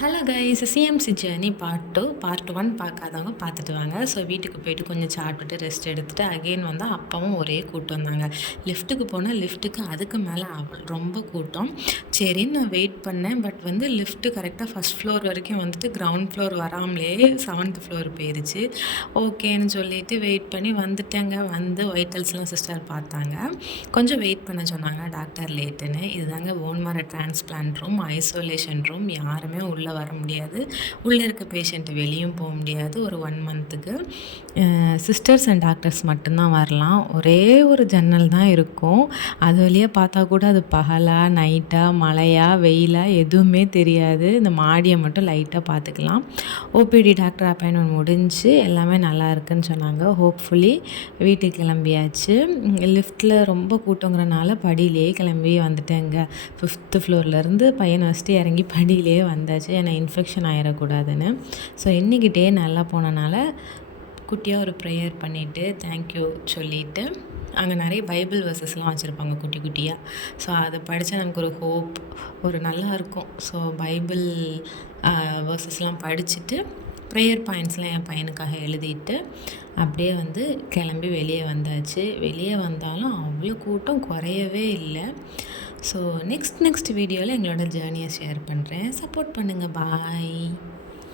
Hello guys, CMC journey part 1 பார்க்காதவங்க பார்த்துட்டு வாங்க. ஸோ வீட்டுக்கு போயிட்டு கொஞ்சம் சாப்பிட்டுட்டு ரெஸ்ட் எடுத்துகிட்டு அகெயின் வந்தால் அப்பாவும் ஒரே கூட்டம் வந்தாங்க. லிஃப்ட்டுக்கு போனால் லிஃப்ட்டுக்கு அதுக்கு மேலே ரொம்ப கூட்டம். சரின்னு நான் வெயிட் பண்ணேன். பட் லிஃப்ட்டு கரெக்டாக ஃபஸ்ட் ஃப்ளோர் வரைக்கும் கிரவுண்ட் ஃப்ளோர் வராமலே 7th ஃப்ளோர் போயிருச்சு. ஓகேன்னு சொல்லிட்டு வெயிட் பண்ணி வந்துட்டேங்க. வைட்டல்ஸ்லாம் சிஸ்டர் பார்த்தாங்க. கொஞ்சம் வெயிட் பண்ண சொன்னாங்க டாக்டர் லேட்டுன்னு. இதுதாங்க phone மேரோ transplant room, isolation room. யாருமே உள்ளே வர முடியாது. உள்ளே இருக்க பேஷண்ட்டு வெளியும் போக முடியாது. ஒரு 1 மந்த்துக்கு சிஸ்டர்ஸ் அண்ட் டாக்டர்ஸ் மட்டும்தான் வரலாம். ஒரே ஒரு ஜன்னல் தான் இருக்கும். அது வழியாக பார்த்தா கூட அது பகலா நைட்டா மழையா வெயிலா எதுவுமே தெரியாது. இந்த மாடியை மட்டும் லைட்டாக பார்த்துக்கலாம். ஓபிடி டாக்டர் அப்பாயின்மெண்ட் முடிஞ்சு எல்லாமே நல்லா இருக்குன்னு சொன்னாங்க. ஹோப்ஃபுல்லி வீட்டுக்கு கிளம்பியாச்சு. லிஃப்ட்டில் ரொம்ப கூட்டங்கிறனால படியிலேயே கிளம்பி வந்துட்டேங்க. 5th ஃப்ளோர்லேருந்து பையனை வச்சுட்டு இறங்கி படியிலேயே வந்தாச்சு. ஏன்னா இன்ஃபெக்ஷன் ஆகிடக்கூடாதுன்னு. ஸோ இன்றைக்கி டே நல்லா போனனால குட்டியாக ஒரு ப்ரேயர் பண்ணிவிட்டு தேங்க்யூ சொல்லிவிட்டு அங்கே நிறைய பைபிள் வேர்சஸ்லாம் வச்சுருப்பாங்க குட்டி குட்டியாக. ஸோ அதை படித்தா நமக்கு ஒரு ஹோப், ஒரு நல்லா இருக்கும். ஸோ பைபிள் வேர்சஸ்லாம் படிச்சுட்டு ப்ரேயர் பாயிண்ட்ஸ்லாம் என் பையனுக்காக எழுதிட்டு அப்படியே கிளம்பி வெளியே வந்தாச்சு. வெளியே வந்தாலும் அவ்வளோ கூட்டம் குறையவே இல்லை. ஸோ நெக்ஸ்ட் வீடியோவில் எங்களோட ஜேர்னியை ஷேர் பண்ணுறேன். சப்போர்ட் பண்ணுங்கள். பாய்.